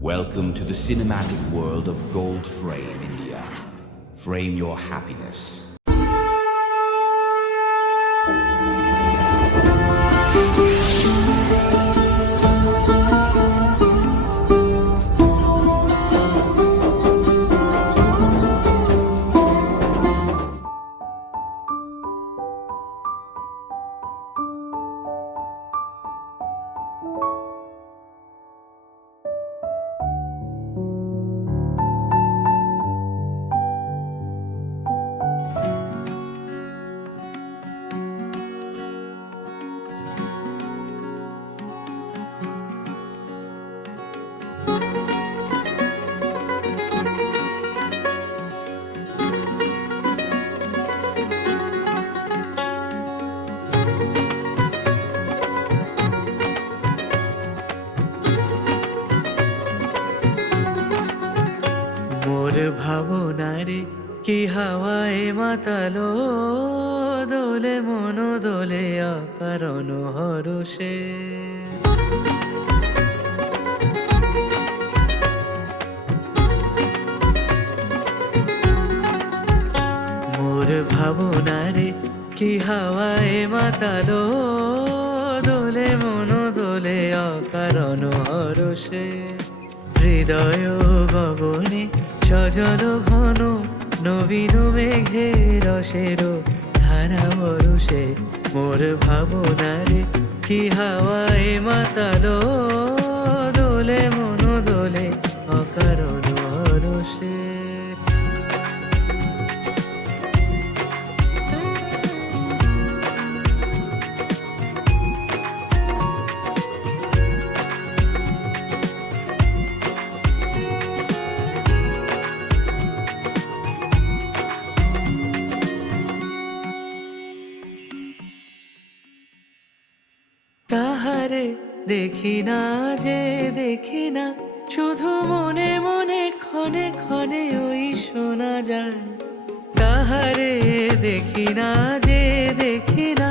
Welcome to the cinematic world of Gold Frame India. Frame your happiness. মোর ভাবনারে কি হাওয়ায় মাতালো, দোলে মন দোলে অকারণ হরষে। মোর ভাবনারে কি হাওয়ায় মাতালো, দোলে মন দোলে অকারণ হরষে। হৃদয় গগনে সজল ঘন নবীন মেঘে রসের ধারা বরষে। মোর ভাবনারে কি হাওয়ায় মাতালো, দোলে মন দোলে অকারণ হরষে। তাহারে দেখি না যে দেখি না, শুধু মনে মনে ক্ষণে ক্ষণে ওই শোনা যায়। তাহারে দেখি না যে দেখি না,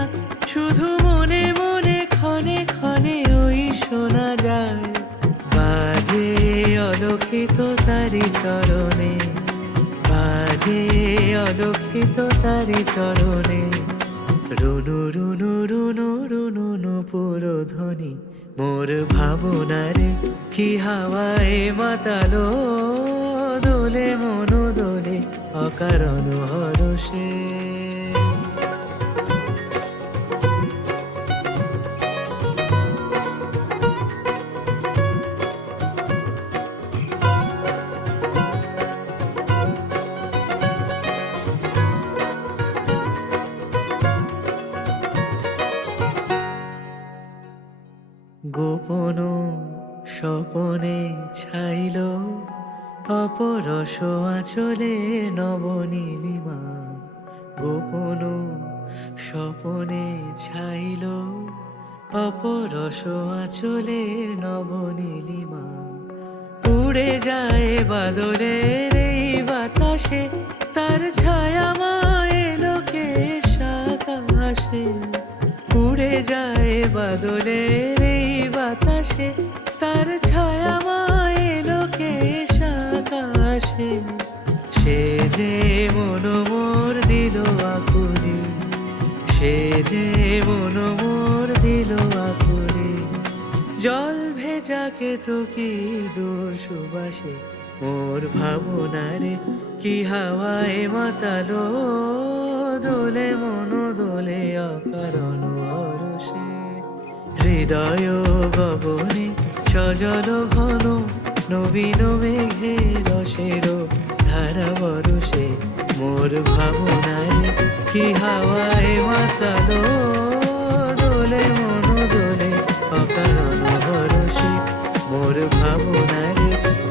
শুধু মনে মনে ক্ষণে ক্ষণে ওই শোনা যায়। বাজে অলক্ষিত তারি চরণে, বাজে অলক্ষিত তারি চরণে। রুনু রুনু রুনু রুনু নুপুরধ্বনি। মোর ভাবনারে কি হাওয়ায় মাতালো, দোলে মন দোলে অকারণ হরষে। গোপন স্বপনে ছাইল অপরস আঁচলে নবনীলিমা। গোপন স্বপনে ছাইল অপরস আঁচলে নবনীলিমা। উড়ে যায় বাদলের এই বাতাসে, তার ছায়া মায় লোকে আকাশে। উড়ে যায় বাদলের এই বাতাসে, তার ছায়া মায় লোকে আকাশে। সে যে মন মোর দিল আকুলি, সে যে মন মোর দিল আকুলি। জল ভেজা কেতকীর দূর সুবাসে। মোর ভাবনারে কি হাওয়ায় মাতালো, দোলে মন দোলে অকারণ হরষে। হৃদয় গগনে সজল ঘন নবীন মেঘে রসের ধারা বরষে। মোর ভাবনারে কি হাওয়ায় মাতালো, দোলে মন দোলে অকারণ হরষে। মোর ভাবনারে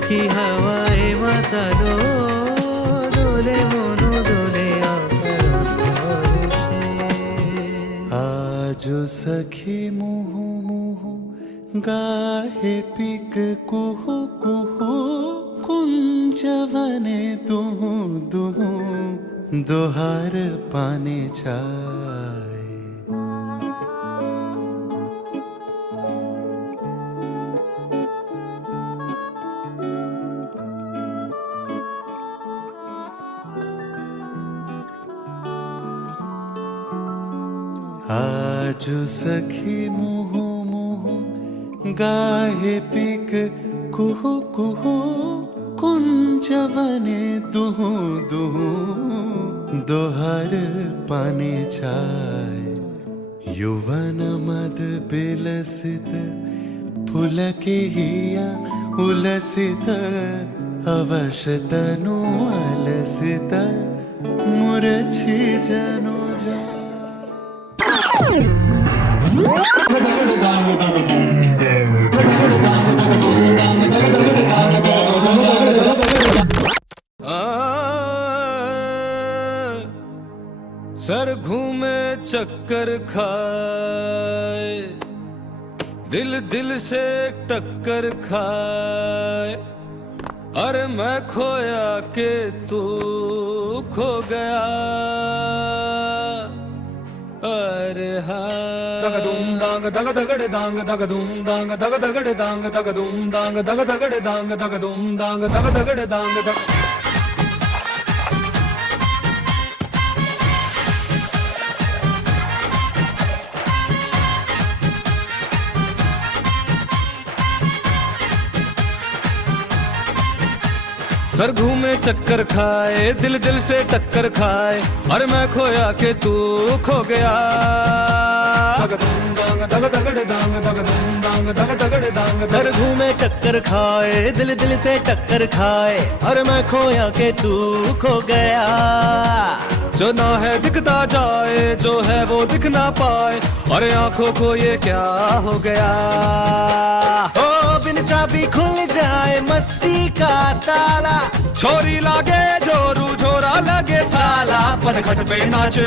কি হাওয়ায় মাতালো, দোলে মন দোলে অকারণ হরষে। आज सखी मुह मुह गाहे पिक कुहु कुहु, कुंजवने दुहु दुहु दोहार पाने चाय। आज सखी मुहु मुहु गाहे पिक कुहु कुहु कुंजवने दुहु दुहु दोहर पाने छाय युवन मद बिलसित फुलके हिया उलसित अवश्य तनु अलसित मुरछी जनु जा सर घूमे चक्कर खाए, दिल दिल से टक्कर खाए, अरे मैं खोया के तू खो गया। अरे हाँ दग दुम दांग दग दगड़े दांग दग दुम दांग दग दगड़े दांग दग दुम दांग दग दगड़े दांग दग दुम दांग दग दगड़े दांग दग। सर घूमे चक्कर खाए, दिल दिल से टक्कर खाए, अरे मैं खोया के तू खो गया। दग दुम दांग दग दगड़े दांग दग दुम दांग दग दगड़े दांग। सर घूमे चक्कर खाए, दिल दिल से टक्कर खाए, और मैं खोया के तू खो गया। जो ना है दिखता जाए, जो है वो दिख ना पाए, अरे आंखों को ये क्या हो गया। ओ बिन चाबी खुल जाए मस्ती का ताला, छोरी लागे जोरू झोरा लगे साला, पनघट पे नाचे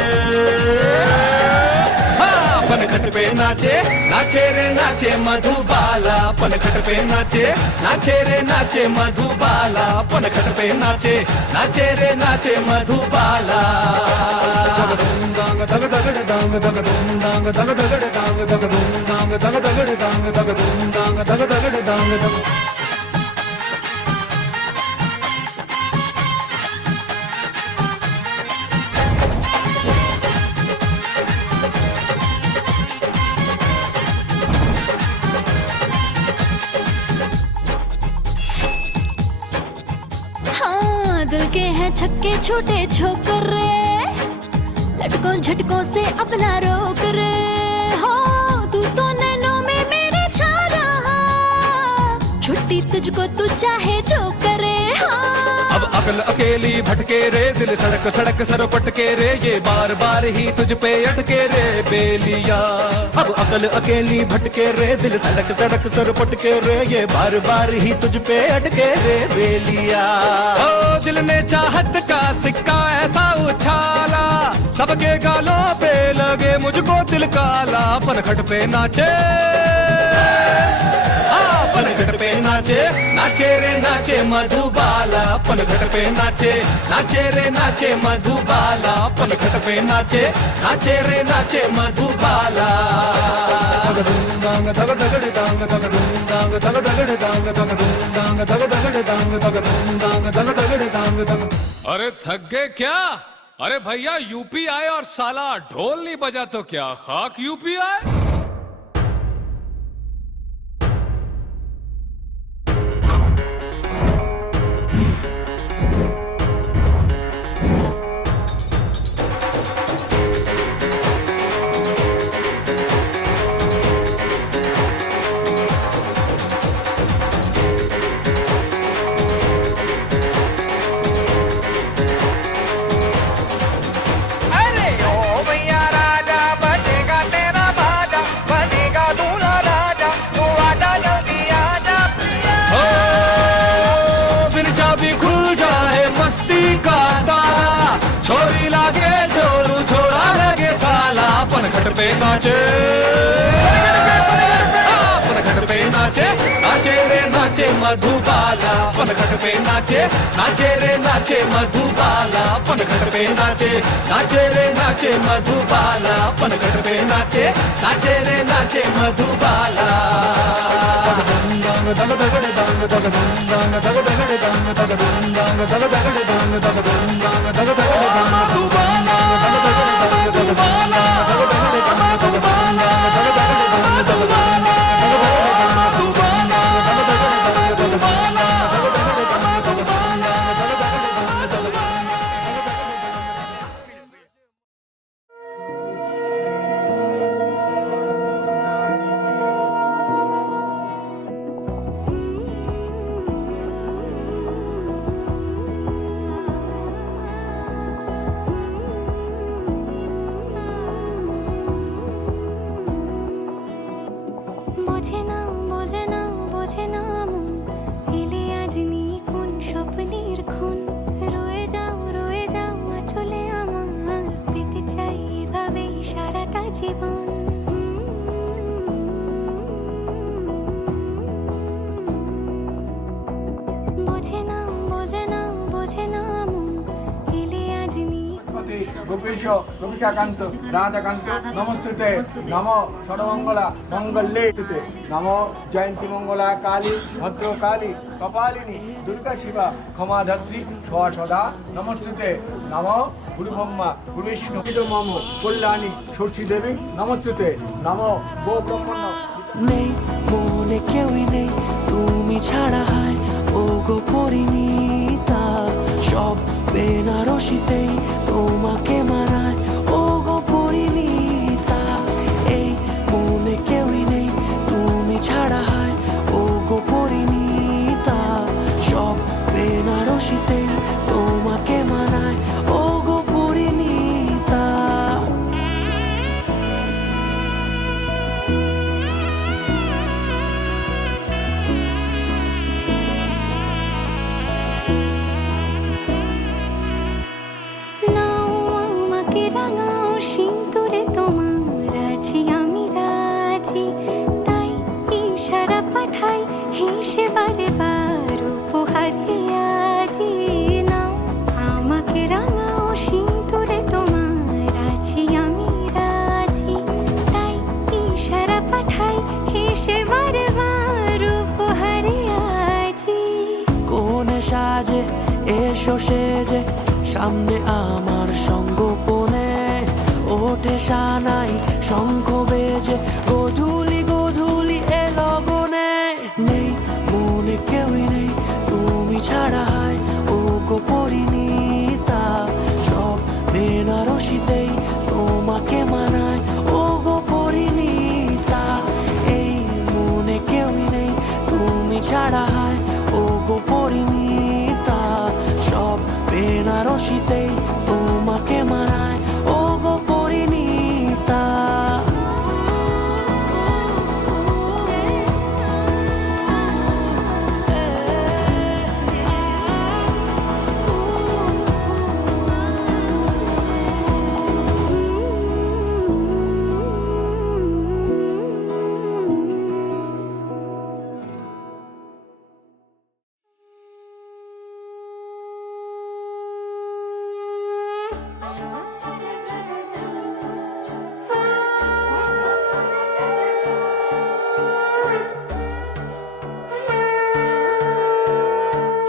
हाँ पनघट पे नाचे, नाचे रे नाचे मधुबाला, पनघट पे नाचे, नाचे रे नाचे मधुबाला, पनघट पे नाचे, नाचे रे नाचे मधुबाला। दग दुम दांग दग दगड़े दांग दग दुम दांग दग दगड़े दांग दग दुम दांग दग दगड़े दांग दग दुम दांग दग दगड़े दांग दग। दिल के हैं छक्के छोटे छोकरे, लटकों झटकों से अपना रोक रे। हो तू तो नैनों में मेरे छा रहा, छुट्टी तुझको तू चाहे जो करे। हाँ अब अकल अकेली भटके रे, दिल सड़क सड़क सर पटके रे, ये बार बार ही तुझ पे अटके रे बेलिया। अब अकल अकेली भटके रे, दिल सड़क सड़क सर पटके रे, ये बार बार ही तुझ पे अटके रे बेलिया। ओ दिल ने चाहत का सिक्का ऐसा उछाला, सबके गालों पे लगे मुझको दिल काला, पनघट पे नाचे पनघट पे नाचे, नाचे रे नाचे मधुबाला, पनघट पे नाचे, नाचे रे नाचे मधुबाला, पनघट पे नाचे, नाचे रे नाचे मधुबाला। दग दुम दांग दग दगड़े दांग दग दुम दांग दग दगड़े दांग दग दुम दांग दग दगड़े दांग दग दुम दांग दग दगड़े दांग दग। अरे थक गए क्या? अरे भैया यूपी आए और साला ढोल नहीं बजा तो क्या खाक यूपी आए? पनघट पे नाचे पनघट पे नाचे, नाचे रे नाचे मधुबाला, पनघट पे नाचे, नाचे रे नाचे मधुबाला, पनघट पे नाचे, नाचे रे नाचे मधुबाला, पनघट पे नाचे, नाचे रे नाचे मधुबाला। दग दुम दांग दग दगड़े दांग दग दुम दांग दग दगड़े दांग दग दुम दांग दग दगड़े दांग दग दुम दांग दग दगड़े दांग मधुबाला मधुबाला। গোপীশ গোপিকাকান্ত রাধাকান্ত নমস্তুতে নম সর্বমঙ্গলা মঙ্গলে তুতে নম জয়ন্তী মঙ্গলা কালী ভদ্রকালী কপালিনী দুর্গা শিবা ক্ষমাধাত্রী সদা নমস্তুতে নম গুরু ব্রহ্মা গুরু বিষ্ণু মম কল্যাণী ষষ্ঠী দেবী নমস্তুতে নম গো ব্রহ্মণ্য। নেই মনে কেউই নেই তুমি ছাড়া হয় ও গো পরিণীতা সব বেনারসিতেই তোমাকে মানায় ও গো পরিণীতা এই মনে কেউই নেই তুমি ছাড়া হয় ও গো পরিণীতা সব বেনারসিতেই তোমাকে মানায় ও গো পরিণীতা। নাও আমাকে রাঙাও সিঁদুরে তোমার আছি আমি রাজি তাই ইশারা পাঠাই হেসে বারে বার উপহারে আজি নাও আমাকে রাঙাও সিঁদুরে তোমার আছি আমি রাজি তাই ইশারা পাঠাই হেসে বারে বার উপহারে আজি কোনে সাজে এসো সেজে সামনে আমার সঙ্গোপনে ওঠে সানাই শঙ্খ বেজে গধূলি গধূলি এ লগনে নেই মনে কেউই নেই তুমি ছাড়া হয় ও গো পরিণীতা সব বেনারসিতেই তোমাকে মানায় ও গো পরিণীতা এই মনে কেউই নেই তুমি ছাড়া হয় ও গো পরিণীতা সব বেনারসিতেই তোমাকে মানায় ও গো পরিণীতা।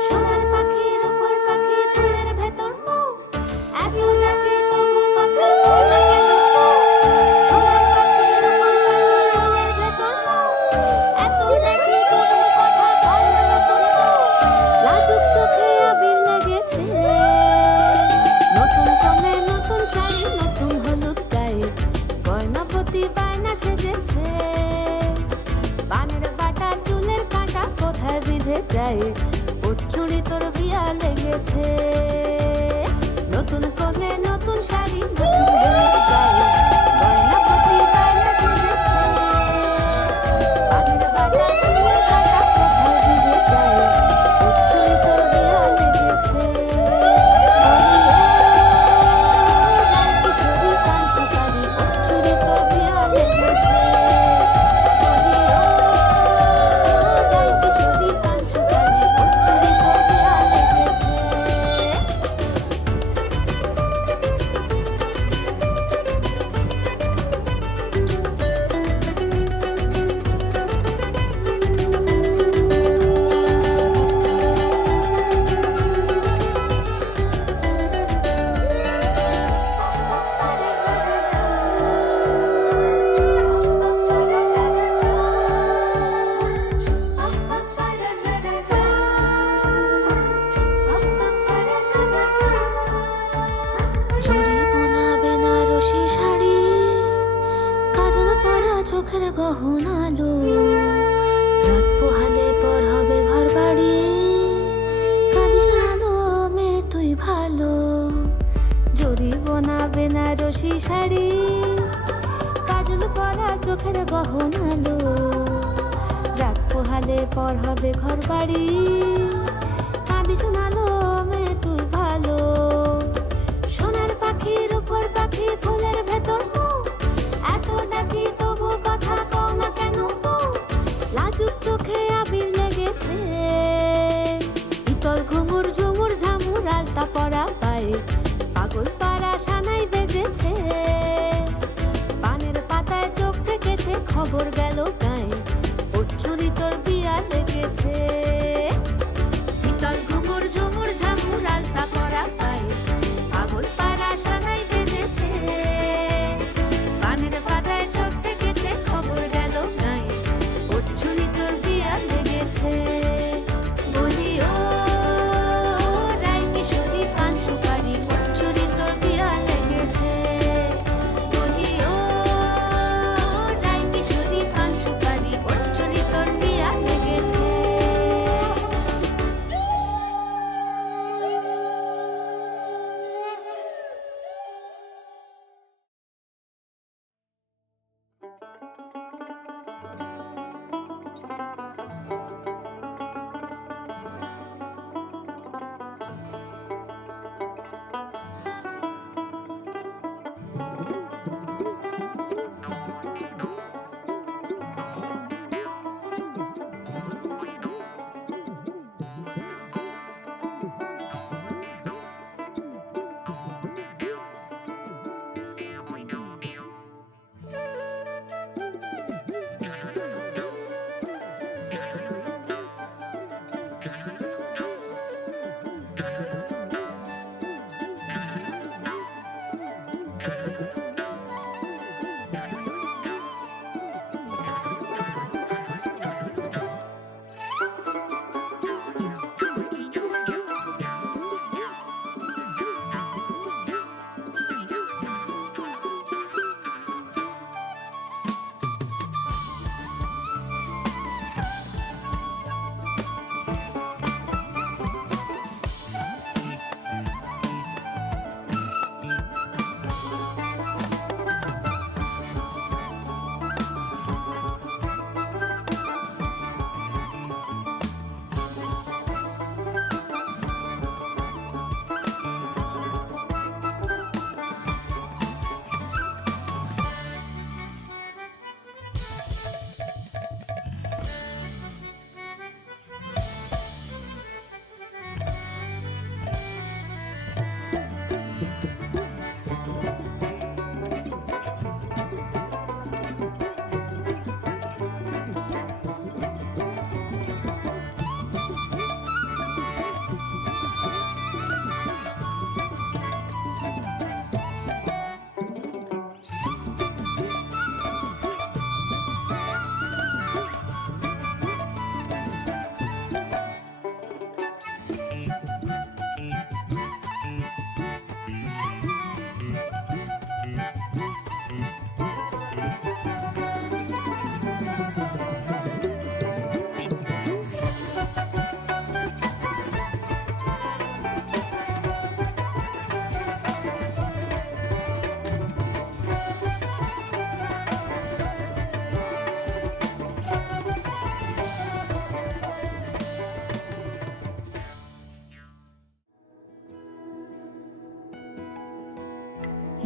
সোনার পাখির উপর পাখি ফুলের ভেতর মৌ এত ডাকে তবু কথা কও না কেন সোনার পাখির উপর পাখি ফুলের ভেতর মৌ এত ডাকে তবু কথা কও না নতুন বউ লাজুক চোখে আবির লেগেছে নতুন কনে নতুন শাড়ি নতুন হলুদ গায়ে গয়নাপতি বায়না সেজেছে পানের বাটা চুলের কাঁটা কোথায় বিঁধে যায় উঠছুড়ি তোর বিয়া লেগেছে নতুন কোণে নতুন শাড়ি নতুন হলুদ গায়ে গয়নাপতি বায়না সেজেছে পানের বাটা চুলের কাঁটা কোথায় বিঁধে যায় উঠছুড়ি তোর বিয়া লেগেছে কিশোরী পান সুপারি উঠছুড়ি তোর বিয়া লেগেছে কিশোরী পান সুপারি উঠছুড়ি তোর বিয়া লেগেছে। জরি বোনা বেনারসি শাড়ি কাজল পরা চোখের গহনালো রাত পোহালে পর হবে ঘর বাড়ি কাঁদিস না মে তুই ভালো জরি বোনা বেনারসি শাড়ি কাজল পরা চোখের গহনালো রাত পোহালে পর হবে ঘর বাড়ি কাঁদিস না মে তুই ভালো সোনার পাখির উপর পাখি ফুলের ভেতর মৌ এত ডাকি তবু কথা কও না কেন বউ লাজুক চোখে আবির লেগেছে ইতল ঘুমুর ঝুমুর ঝামুর আলতা পরা পায়ে পাগল পাড়া সানাই বেজেছে, পানের পাতায় চোখ থেকেছে, খবর গেল গায়ে ওর চুরি তোর বিয়া লেগেছে। শীতল ঘুমুর ঝুমুর ঝামুর আলতা পরা পায়ে পাগল পাড়া সানাই বেজেছে, পানের পাতায় চোখ থেকেছে, খবর গেল গায়ে ওর চুরি তোর বিয়া লেগেছে। বলি ও রায় কিশোরী পান সুপারি ওর চুরি তোর বিয়া লেগেছে। বলি ও রায় কিশোরী পান সুপারি ওর চুরি তোর বিয়া লেগেছে।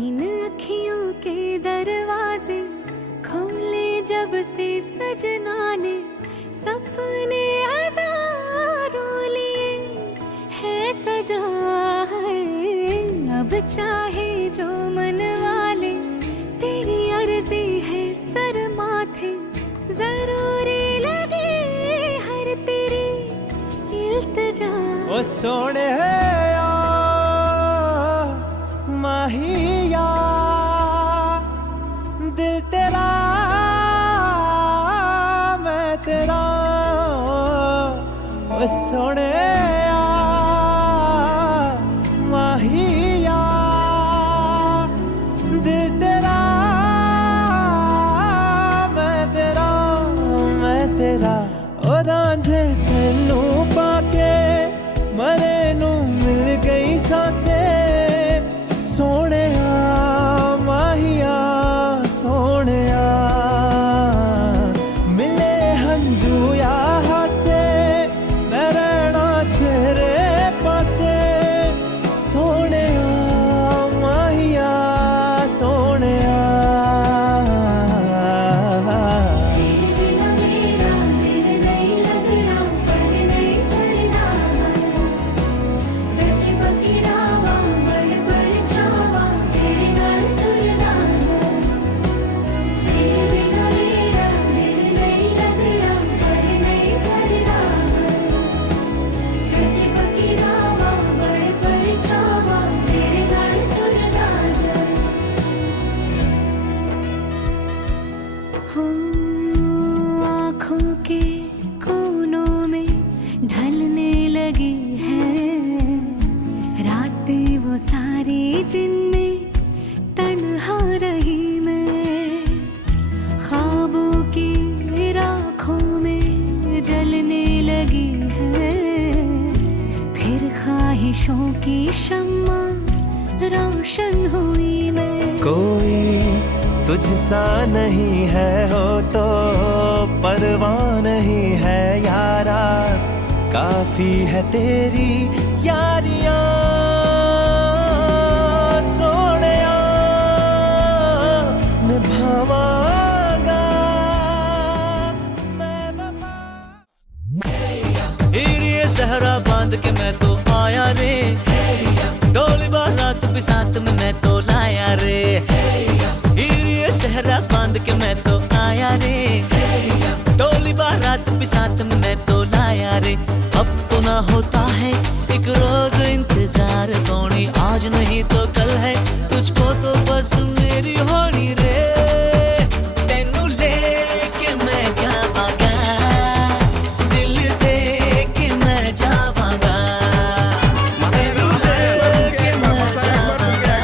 इन अखियों के दरवाजे खोले जब से सजना ने, सपने हजारों लिए है सजा है। अब चाहे जो मन वाले तेरी अर्जी है सर माथे, जरूरी लगे हर तेरी इल्तिजा। ओ सोने माहिया दिल तेरा मैं तेरा, ओ सोने माहिया दिल तेरा मैं तेरा। ओ रांझे तेनू पाके मरे नू मिल गई सांसे, सोने माहिया सोने मिले हंजू या हासे, मैं रहना लगी है रातें वो सारी जिनमें तन्हा रही मैं, ख्वाबों की राखों में जलने लगी है, फिर ख्वाहिशों की शम्मा रोशन हुई मैं। कोई तुझसा नहीं है हो तो परवाह नहीं है यारा, काफी है तेरी यारियां सोनिया, निभावांगा मैं वफा। हीरे सहरा बांध के मैं तो आया रे, डोली बारात भी साथ में मैं तो लाया रे, हीरे सहरा बांध के मैं तो आया रे, डोली बारात भी साथ में मैं तो लाया रे। अब तो ना होता है एक रोज इंतजार सोनी, आज नहीं तो कल है तुझको तो बस मेरी होनी रे, तेनू लेके मैं जावांगा, दिल दे के मैं जावांगा, तेनू लेके मैं जावांगा।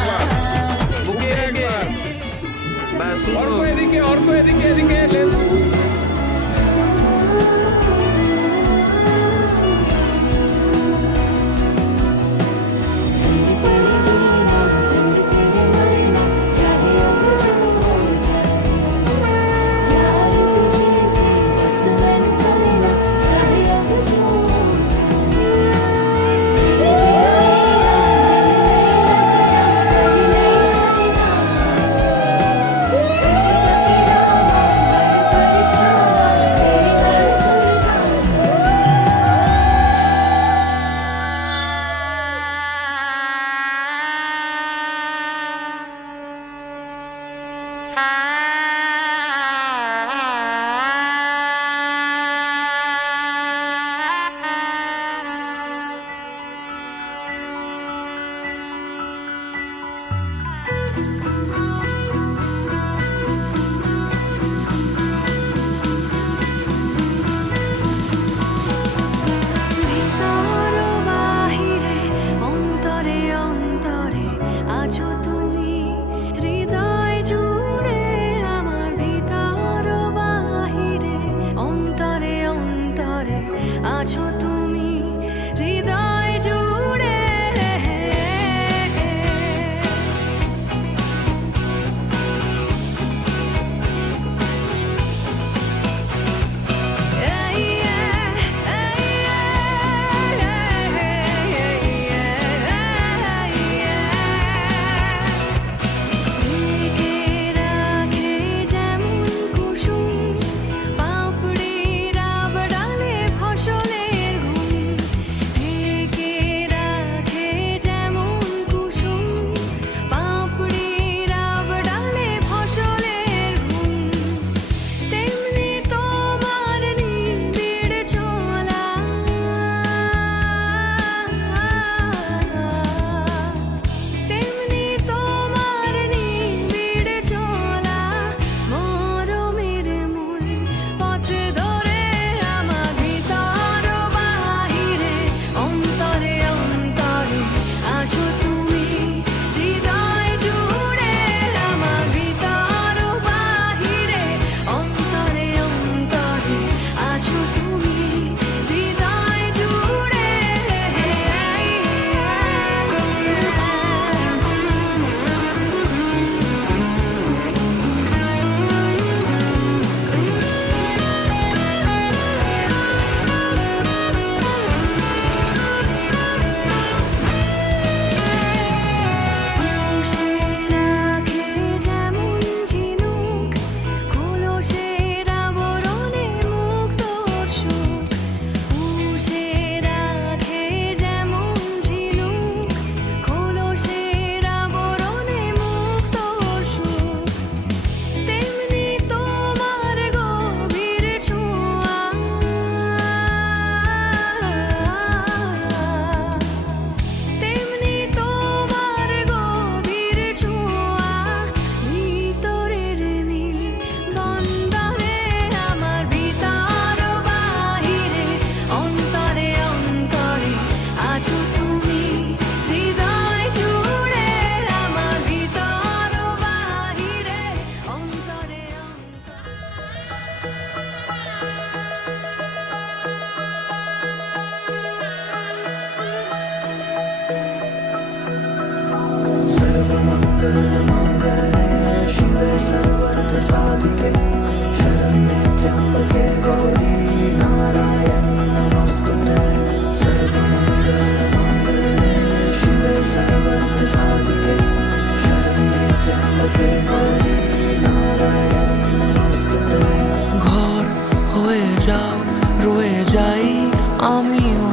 জানিও,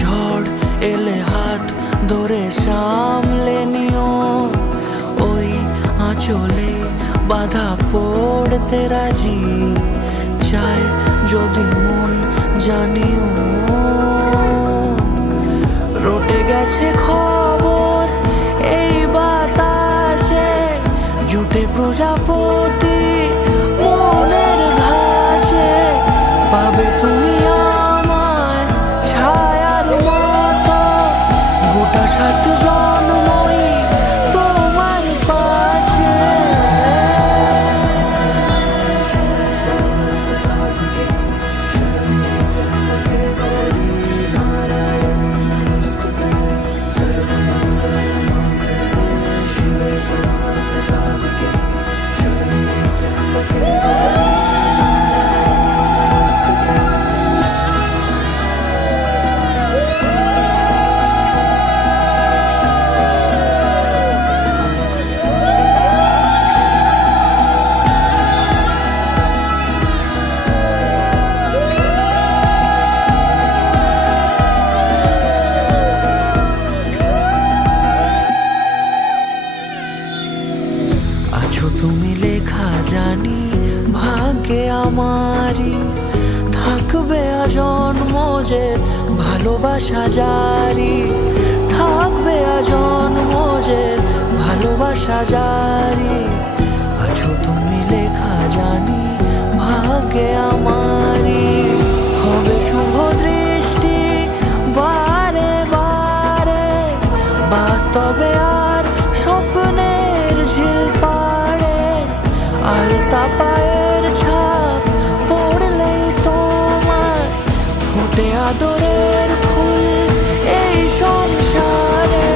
ঝড় এলে হাত ধরে সামলে নিও, ওই আঁচলে বাধা পড়তে রাজি চায় যদি মন জানিও। রটে গেছে খবর এই বাতাসে, জুটে প্রজাপতি মনের ঘাসে, পাবে তুমি আমায় ছায়ার মতো, গোটা 7 জন্মই তোমার পাশে। আছো তুমি লেখা জানি ভাগ্যে আমারই, থাকবে আজন্ম যে ভালোবাসা জারি, থাকবে আজন্ম যে ভালোবাসা জারি। আছো তুমি লেখা জানি ভাগ্যে আমারই, হবে শুভ দৃষ্টি বারে বারে, বাস্তবে আর স্বপ্নের ঝিল পাড়ে, আলতা পায়ের ছাপ পড়লেই তোমার ফোটে আদরের ফুল এই সংসারে।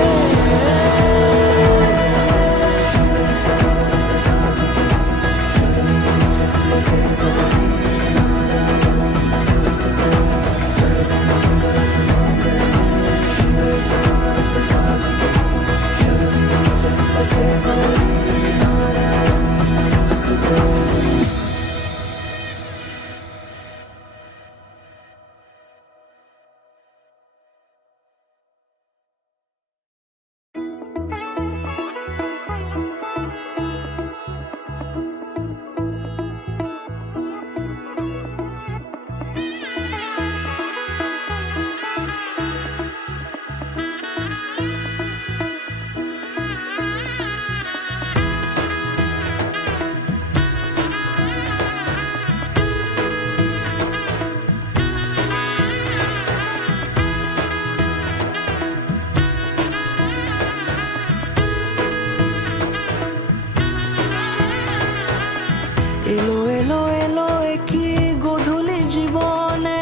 এলো এলো এলো কি গোধূলি জীবনে,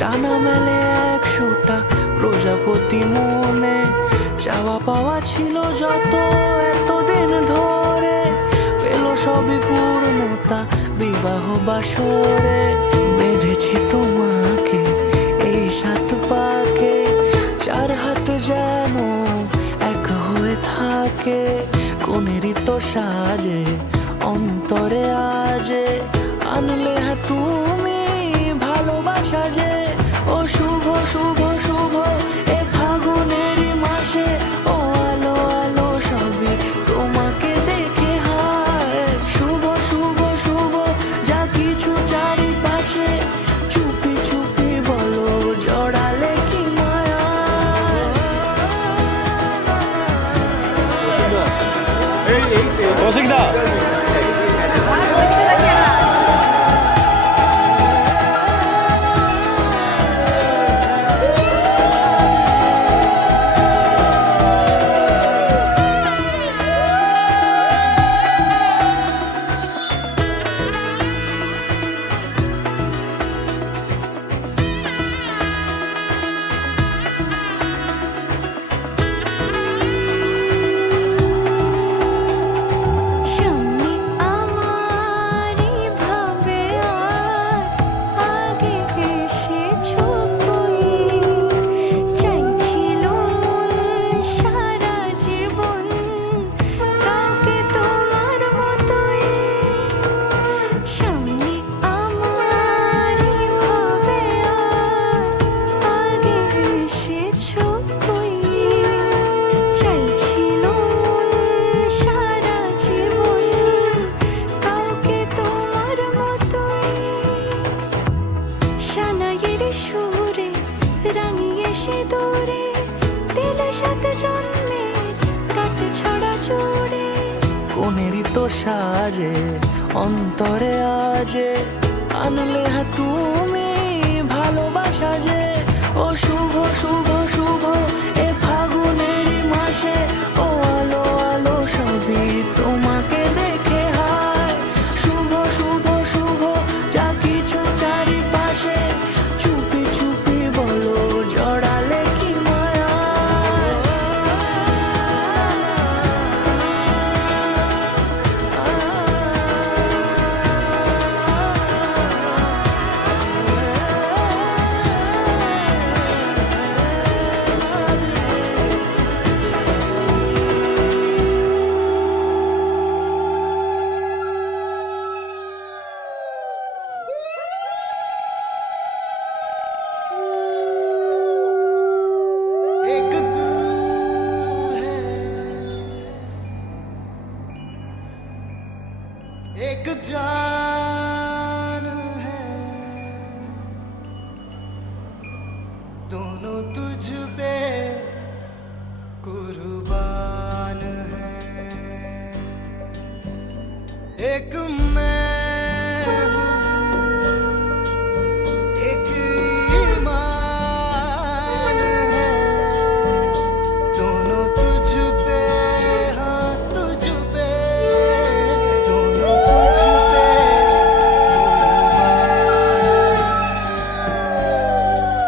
ডানা মেলে 100টা প্রজাপতি মনে, চাওয়া পাওয়া ছিল যত এতদিন ধরে, পেলো সবই পূর্ণতা বিবাহ বাসরে। বেঁধেছি তোমাকে এই 7 পাকে, 4 হাত যেন এক হয়ে থাকে, কোনেরই তো সাজে অন্তরে আজে, আনলে হ্যাঁ তুমি ভালোবাসা যে, ও শুভ শুভ শুভ এ ফাগুনেরই মাসে, ও আলো আলো সবই তোমাকে দেখে হায়, শুভ শুভ শুভ যা কিছু চারিপাশে, চুপি চুপি বলো জড়ালে কি মায়া। কৌশিক দা সিঁদুরে দিলে শত জন্মের কাট ছড়া জুড়ে কোনেরই তো সাজে অন্তরে আজে আনলে হ্যাঁ তুমি ভালোবাসা যে ও শুভ শুভ শুভ এ ফাগুনেরই মাসে ও আলো আলো সবই তোমাকে দেখে হায় শুভ শুভ শুভ যা কিছু চারিপাশে চুপি চুপি বলো জড়ালে কি মায়া एक तू है एक जान है दोनों तुझ पे कुर्बान है एक मैं हूँ एक ईमान है दोनों तुझ पे हाँ तुझ पे दोनों तुझ पे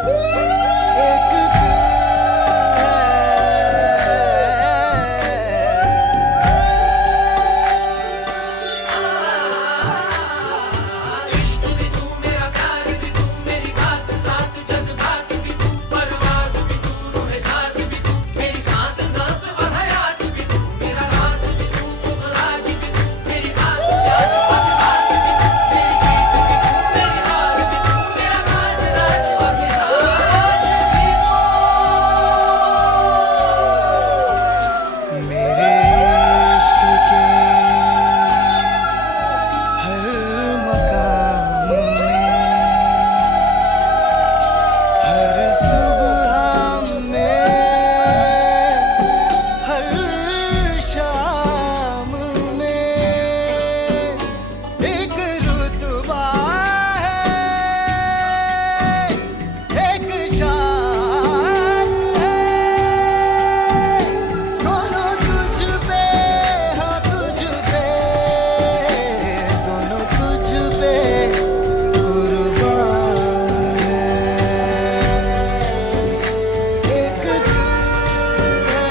कुर्बान है एक दिल मेरे इश्क के हर मकाम में हर सुबह में हर शाम में एक रुतबा है एक शान है दोनों तुझ पे हाँ तुझ पे दोनों तुझ पे कुर्बान है एक दिल है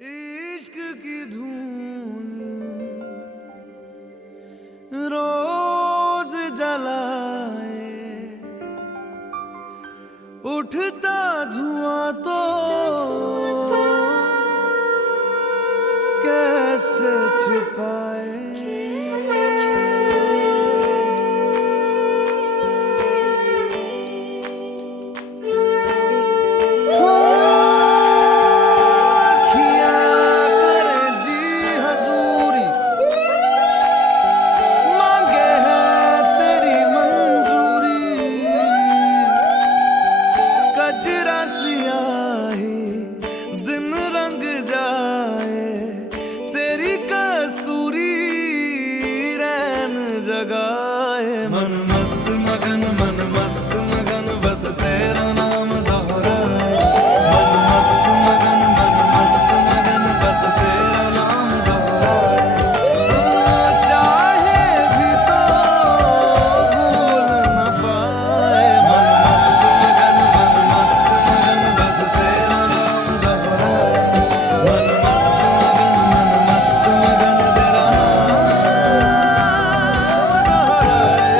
इश्क की धून रोज जलाए उठता धुआं तो कैसे छुपाए अखियाँ करे जी हजूरी मांगे है तेरी मंजूरी कजरा सियाही दिन रंग जाए तेरी कस्तूरी रैन जगाए मन मस्त मगन बस तेरा नाम दोहराए मन मस्त मगन बस तेरा नाम दोहराए चाहे भी तो भूल न पाए मन मस्त मगन बस तेरा नाम दोहराए मन मस्त मगन तेरा नाम दोहराए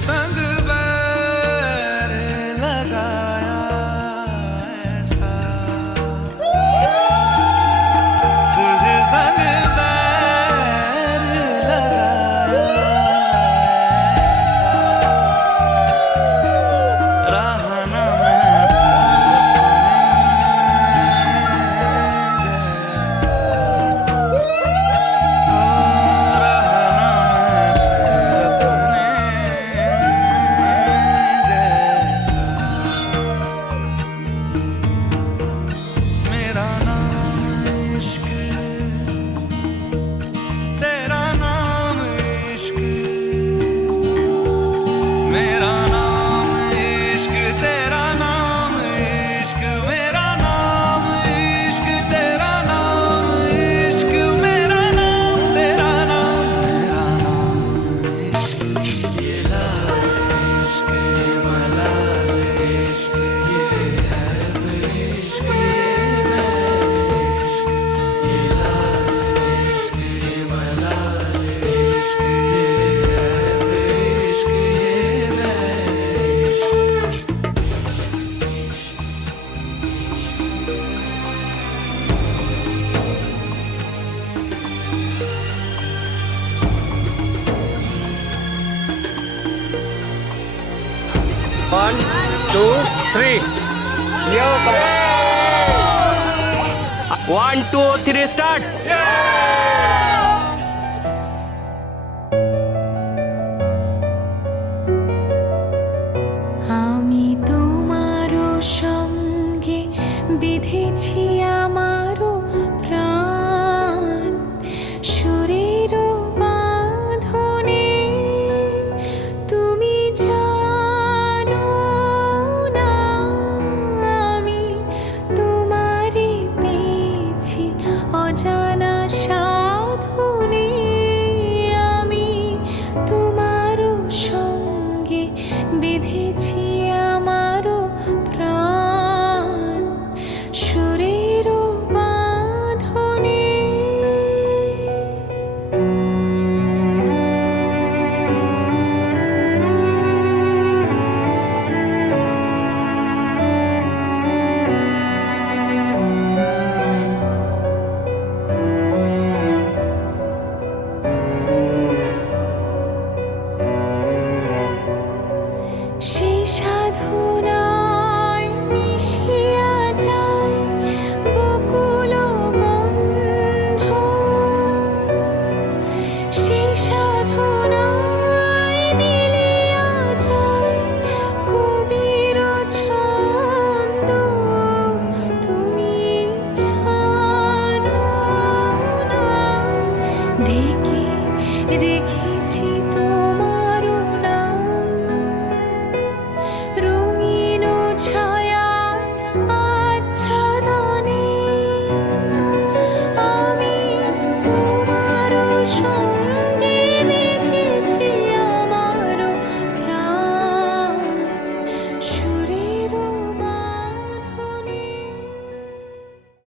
संग बैर लगाया ऐसा, तुझ संग बैर लगाया ऐसा, रहा ना मैं मेरा नाम इश्क, तेरा नाम इश्क, मेरा नाम इश्क, तेरा नाम इश्क, मेरा नाम इश्क, तेरा नाम इश्क, मेरा नाम, तेरा नाम, मेरा नाम इश्क, ये लाल इश्क, ये मलाल इश्क, ये है इश्क, ये इश्क, ये लाल इश्क, ये मलाल इश्क, ये है इश्क, ये इश्क। One, two, three. Yo, come on. 1, 2, 3, start.